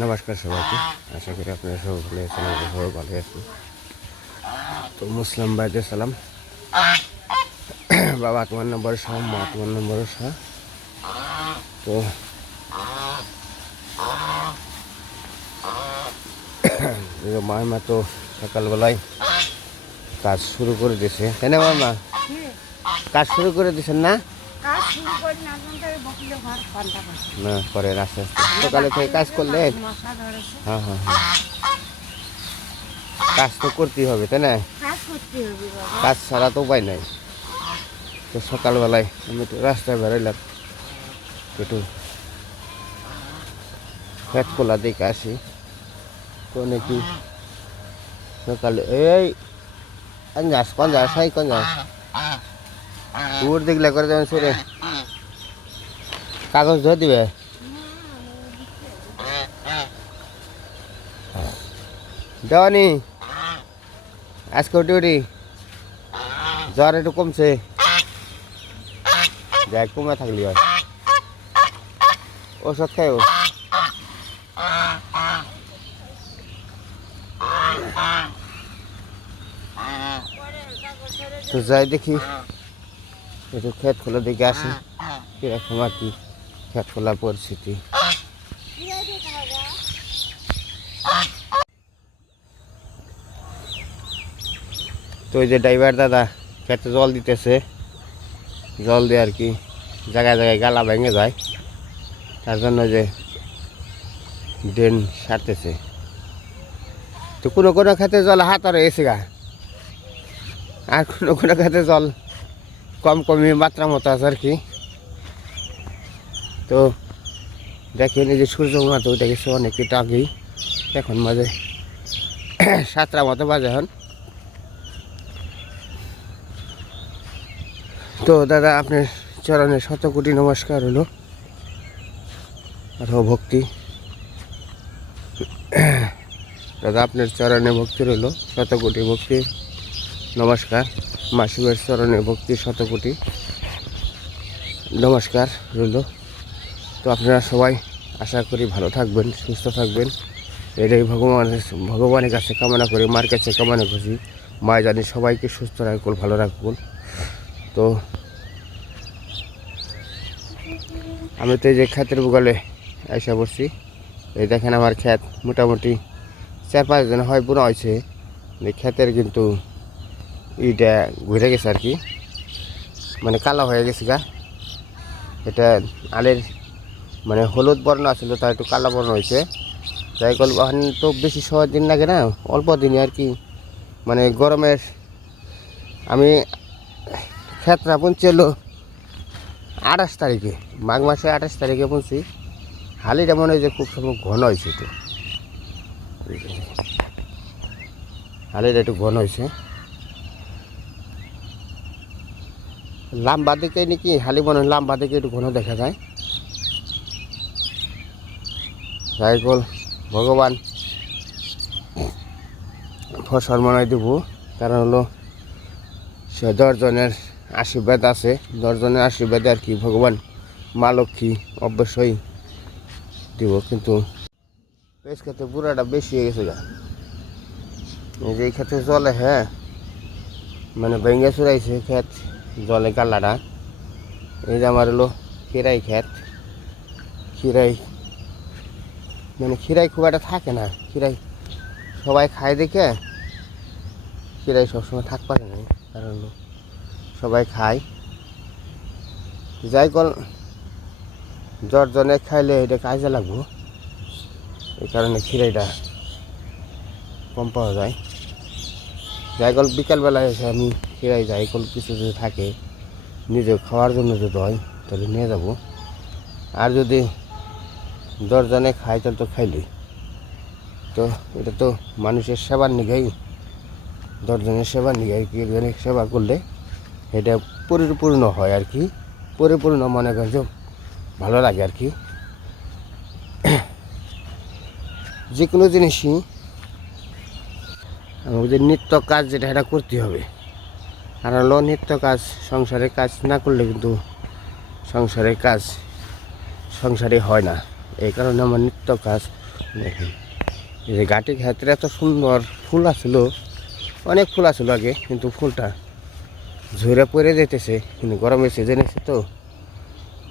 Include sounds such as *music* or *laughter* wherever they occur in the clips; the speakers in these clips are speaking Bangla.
নমস্কার সবাইকে। আশা করি আপনারা সব ভালো আছেন আমরা সবাই ভালো আছি। তো মুসলাম বাইদে সালাম। বাবা তোমার নম্বর শাহ মা তোমার নম্বর শাহ তো যে তো সকালবেলায় কাজ শুরু করে দিয়েছে। তাই না মামা? কাজ শুরু করে দিয়েছেন না? কাজ শুরু করি না না করেন আস্তে সকালে থেকে কাজ ধরেছে হ্যাঁ হ্যাঁ হ্যাঁ। কাজ তো করতেই হবে, তাই না? কাজ ছাড়া তো উপায় নাই। তো সকালবেলায় আমি একটু রাস্তায় বেরোলাম একটু ফ্যাট খোলা দেখে আসি। তো নাকি সকালে, এই কোন যাস কোন যাস হাই কোন যাস উড় দেখলে করে যাবেন সেরে। কাগজ ধরে দিবে? দেওয়ানি, আজকে উঠি উঠি। জ্বর একটু কমছে। যাই কমে থাকলি হয়। ওষুধ খাইও। তো যাই দেখি। একটু খেত খোলা দেখে আসি। কীরকম আর কি। খেত খোলা পরিস্থিতি। তো ওই যে ড্রাইভার দাদা খেতে জল দিতেছে, জল দিয়ে আর কি জায়গায় জায়গায় গালা ভেঙে যায়। তার জন্য যে ড্রেন সারতেছে। তো কোনো কোনো খেতে জল হাত আর এসে গা। আর কোনো কোনো খেতে জল কম কমই মাত্রা মতো আছে আর কি। তো দেখেন এই যে সূর্য মাথা ওইটা গেছে অনেকটা আগেই। এখন মাঝে *clears throat* সাতটা মতো বাজে এখন। তো দাদা, আপনার চরণে শত কোটি নমস্কার হলো। আর ভক্তি। *clears throat* দাদা, আপনার চরণে ভক্তি রইল শত কোটি ভক্তি নমস্কার। মাসিমের চরণে ভক্তি শত কোটি নমস্কার রইল। তো আপনারা সবাই আশা করি ভালো থাকবেন, সুস্থ থাকবেন। এটাই ভগবানের ভগবানের কাছে কামনা করি, মার কাছে কামনা করছি। মা জানি সবাইকে সুস্থ রাখুন, ভালো রাখুন। তো আমি তো এই যে ক্ষেতের বগলে এসে বসছি এই দেখেন আমার ক্ষেত, মোটামুটি চার পাঁচ দিন হয় বুড়ো হয়েছে। ক্ষেতের কিন্তু ইটা ঘুরে গেছে আর কি। মানে কালো হয়ে গেছে গা। এটা আলের মানে হলুদ বর্ণ আছিল তা একটু কালো বর্ণ হয়েছে। যাই কল এখন তো বেশি সময় দিন লাগে না, অল্প দিনই আর কি। মানে গরমের, আমি ক্ষেত্রা পৌঁছিল আঠাশ তারিখে, মাঘ মাসে আঠাশ তারিখে পৌঁছি। হালিটা মনে হয় যে খুব সময় ঘন হয়েছে একটু। হালিটা একটু ঘন হয়েছে। লাম্বা দিকে নাকি, হালি মনে হয় লাম্বা দিকে একটু ঘন দেখা যায়। বল ভগবান। মনে হয় কারণ হলো সে দশজনের আশীর্বাদ আছে। দশজনের আশীর্বাদে আর কি ভগবান মা লক্ষ্মী অবশ্যই দিব, কিন্তু বেশ খেতে বুড়াটা বেশি হয়ে গেছে গা। এই যে খেতে জলে হ্যাঁ? মানে ভেঙে চুরাইছে ক্ষেত, জলে গাল্লাটা। এই যে আমার হলো খিরাই ক্ষেত। খিরাই মানে খিরাই খুব একটা থাকে না। খিরাই সবাই খায় দেখে খিরাই সবসময় থাক পারে না, কারণ সবাই খায়। যাই কল জ্বর জনে খাইলে এটা কাজে লাগবো। এই কারণে খিরাইটা কম পাওয়া যায়। যাই কল বিকালবেলায় এসে আমি খিরাই যাই কল কিছু যদি থাকে নিজে খাওয়ার জন্য যদি হয়, তাহলে নিয়ে যাব। আর যদি দশজনে খাই তাহলে তো খাইলই। তো এটা তো মানুষের সেবার নিঘাই, দশজনের সেবা নিঘাই, কি একজনের সেবা করলে এটা পরিপূর্ণ হয় আর কি। পরিপূর্ণ মনে করেন ভালো লাগে আর কি। যে কোনো জিনিসই আমাদের নিত্য কাজ যেটা এটা করতে হবে। আর হলো নিত্য কাজ, সংসারের কাজ না করলে কিন্তু সংসারের কাজ সংসারে হয় না। এই কারণে আমার নিত্য কাজ দেখেন। এই যে গাটি ক্ষেত্রে এত সুন্দর ফুল আসছিল অনেক ফুল আসছিল আগে, কিন্তু ফুলটা ঝরে পড়ে যেতেছে, কিন্তু গরমের সিজন এসে তো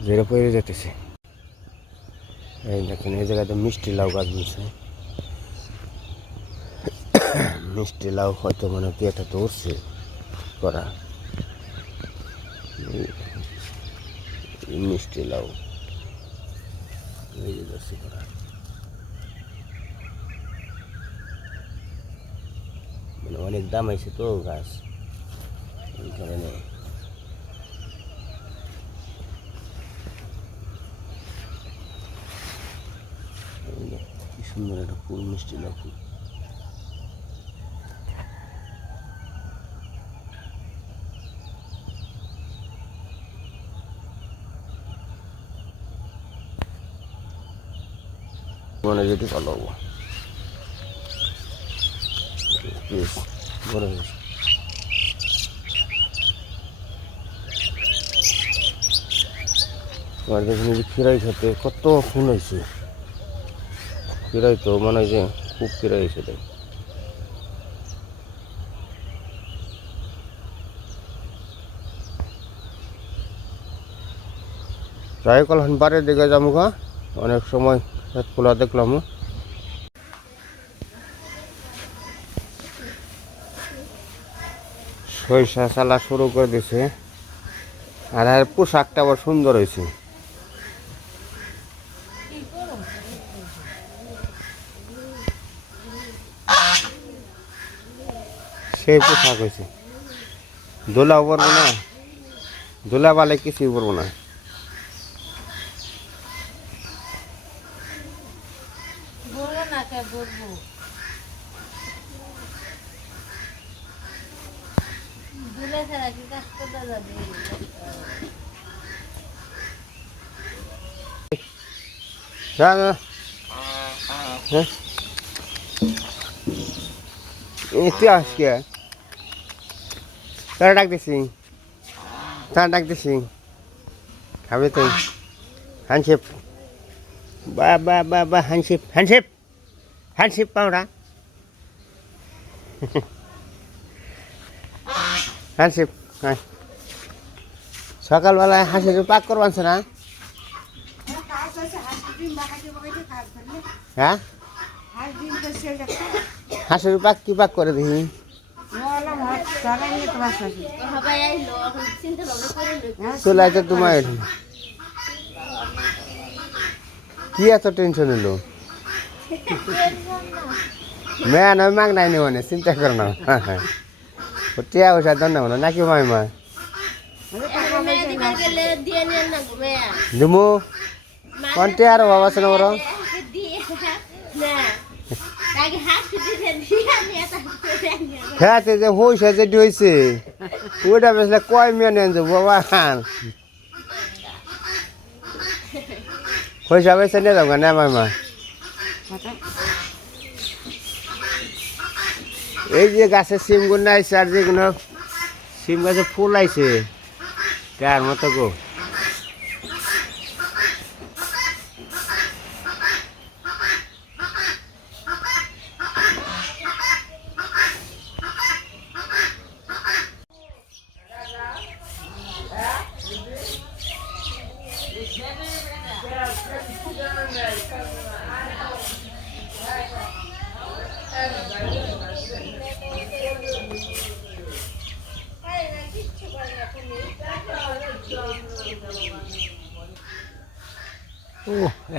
ঝরে পড়ে যেতেছে। এই দেখেন, এই জায়গাতে মিষ্টি লাউ গাছ বলছে মিষ্টি লাউ হয়তো মানে এটা তো উঠছে করা। মিষ্টি লাউ। এই যে ধরছে করা মানে অনেক দাম আছে তো গাছ। এই কারণে। কি সুন্দর একটা ফুল মিষ্টি লাউ মনে বড় হয়েছে। তোমার দেখুন এই যে খিরাই খেতে কত ফুল হয়েছে। খিরাই তো মনে যে খুব খিরাই হয়েছে দিকে গা। অনেক সময় খোলা দেখলাম সরিষা চালা শুরু করে দিছে আর আর পোশাকটা আবার সুন্দর হয়েছে। সেই পোশাক হয়েছে। দোলাও পরবো না। দোলা বালে কিছুই পরবো না বলব না কে বলব দুলে ছাড়া কি কাজ করতে যাবে? যা যা হ্যাঁ। এ, তুই আস কে? তারা ডাক দিছি। তারা ডাক দিছি। খাবে তুই। হ্যান্ডশেপ বা বা বা বা হ্যান্ডশেপ হ্যান্ডশেপ হ্যান্ডশেপ পাওড়া হ্যান্ডশেপ হ্যাঁ সকালবেলায় হাসির পাক করবানছে না হাসি হ্যাঁ? হাঁস হাঁসের পাক কি পাক করে আছে চলে তোমার কি এত টেনশন হলো মেয়া নয় মাগ নাই না চিন্তা করো না। *laughs* টিয়া পয়সা দন না নাকি মাই? মা দিমু কোন টিয়ার বাবা আছে না বড় হ্যাঁ তে যে হইছে যে হইছে ওইটা বেসলে কয় মেয়ে নেন যাব বাবা পয়সা পয়সা নিয়ে যাব না মাই? এই যে গাছে সিম গুণ আইছে আর যেগুলো সিম গাছে ফুল আইছে। তার মতো গো?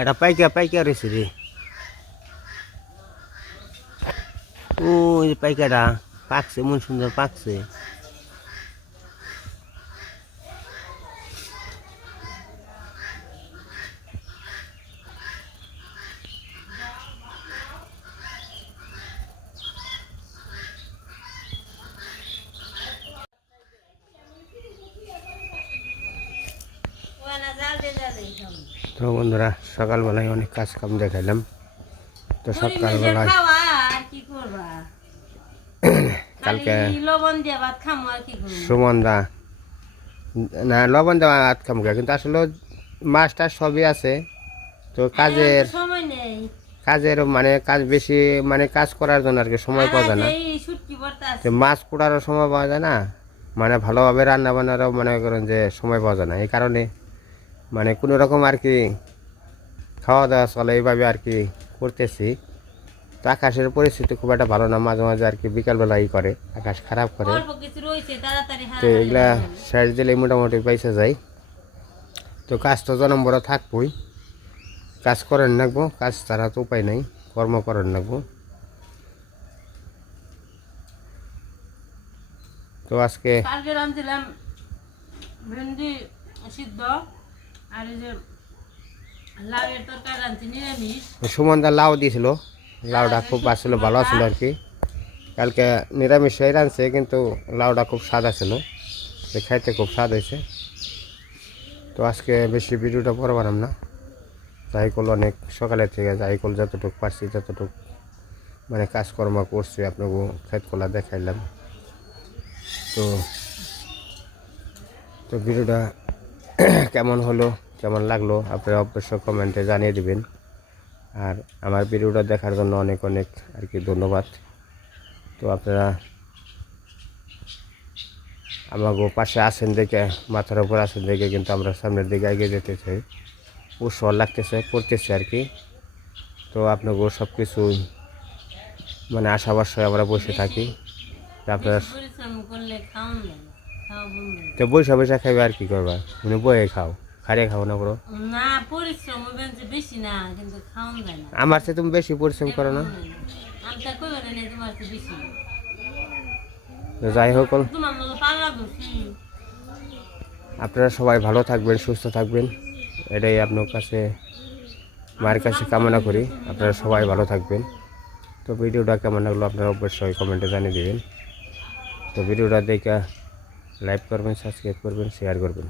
এটা পাইকা পাইকা রয়েছে রে। ও এই যে পাইকাটা পাকছে, মন সুন্দর পাকছে। তো বন্ধুরা সকালবেলায় অনেক কাজ কাম দেখাইলাম। তো সকালবেলায় *coughs* কালকে সুমন দা না লবণ দেওয়া হাত কামকা কিন্তু আসলে মাছ টাছ সবই আছে। তো কাজের কাজের মানে কাজ বেশি মানে কাজ করার জন্য আর কি সময় পাওয়া যায় না। যে মাছ কুড়ারও সময় পাওয়া যায় না মানে ভালোভাবে রান্না বান্নারও মনে করেন যে সময় পাওয়া যায় না। এই কারণে মানে কোনো রকম আর কি খাওয়া দাওয়া চলে এইভাবে আর কি করতেছি। তো আকাশের পরিস্থিতি খুব একটা ভালো না মাঝে মাঝে আর কি বিকালবেলা ই করে আকাশ খারাপ করে। তো এগুলা সাইড দিলে মোটামুটি পয়সা যায়। তো কাজ তো জনম্বর থাকবই। কাজ করেন লাগবো কাজ ছাড়া তো উপায় নাই কর্ম করেন লাগবো তো আজকে কালকে রাঁধছিলাম ভেন্ডি সিদ্ধ আর এই যে লাউয়ের তরকারি রাঁধছি নিরামিষ। সুমনদা লাউ দিয়েছিল। লাউটা খুব আসলে ভালো ছিল আর কি। কালকে নিরামিষ হয়ে রাঁধছে কিন্তু লাউটা খুব স্বাদ ছিল তো খাইতে খুব স্বাদ হয়েছে। তো আজকে বেশি ভিডিওটা পরে বানাম না। যাই করল অনেক সকালের থেকে যাই করল যতটুকু পারছি ততটুকু মানে কাজকর্ম করছি আপনাকে খেত কলা দেখাইলাম। তো তো ভিডিওটা *clears throat* কেমন হলো? কেমন লাগল আপনারা অবশ্যই কমেন্টে জানিয়ে দিবেন। আর আমার ভিডিওটা দেখার জন্য অনেক অনেক আর কি ধন্যবাদ। তো আপনারা আমাকে পাশে আসেন দেখে মাথার উপর আসেন দেখে কিন্তু আমরা সামনের দিকে এগিয়ে যেতে চাই। উৎসব লাগতেছে করতেছে আর কি। তো আপনাকেও সব কিছু মানে আশা ভরসায় আমরা বসে থাকি। আপনারা তো বৈশা বৈশা খাইবে আর কি করবা? মানে বয়ে খাও। খারিয়ে খাও না করো না পরিশ্রম বেশি না কিন্তু খাওয়ান যায় না। আমার চেয়ে তুমি বেশি পরিশ্রম করো না। আমি তা কই বলে না তোমার চেয়ে বেশি তো যাই হোক আপনারা সবাই ভালো থাকবেন সুস্থ থাকবেন। এটাই আপনার কাছে মায়ের কাছে কামনা করি। আপনারা সবাই ভালো থাকবেন। তো ভিডিওটা কেমন লাগল আপনারা অবশ্যই কমেন্টে জানিয়ে দেবেন। তো ভিডিওটা দেখে লাইক করবেন সাবস্ক্রাইব করবেন শেয়ার করবেন।